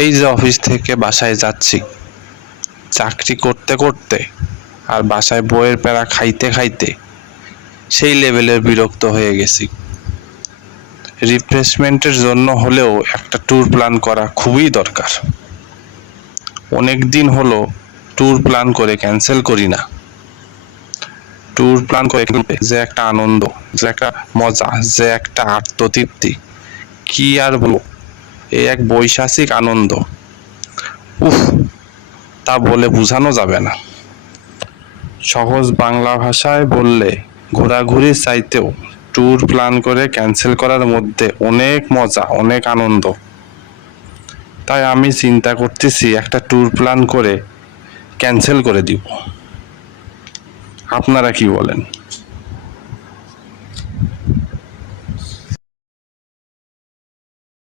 এই যে অফিস থেকে বাসায় যাচ্ছি, চাকরি করতে করতে আর বাসায় বইয়ের প্যারা খাইতে খাইতে সেই লেভেলের বিরক্ত হয়ে গেছি। রিফ্রেশমেন্টের জন্য হলেও একটা ট্যুর প্ল্যান করা খুবই দরকার। অনেক দিন হলো ট্যুর প্ল্যান করে ক্যান্সেল করি না। ট্যুর প্ল্যান করে যে একটা আনন্দ, যে একটা মজা, যে একটা আত্মতৃপ্তি, কি আর বলবো, এই এক বৈশাচিক আনন্দ, উফ, তা বলে বোঝানো যাবে না। সহজ বাংলা ভাষায় বললে ঘোরাঘুরির চাইতেও ট্যুর প্ল্যান করে ক্যান্সেল করার মধ্যে অনেক মজা, অনেক আনন্দ। তাই আমি চিন্তা করতেছি একটা ট্যুর প্ল্যান করে ক্যান্সেল করে দিব। আপনারা কি বলেন?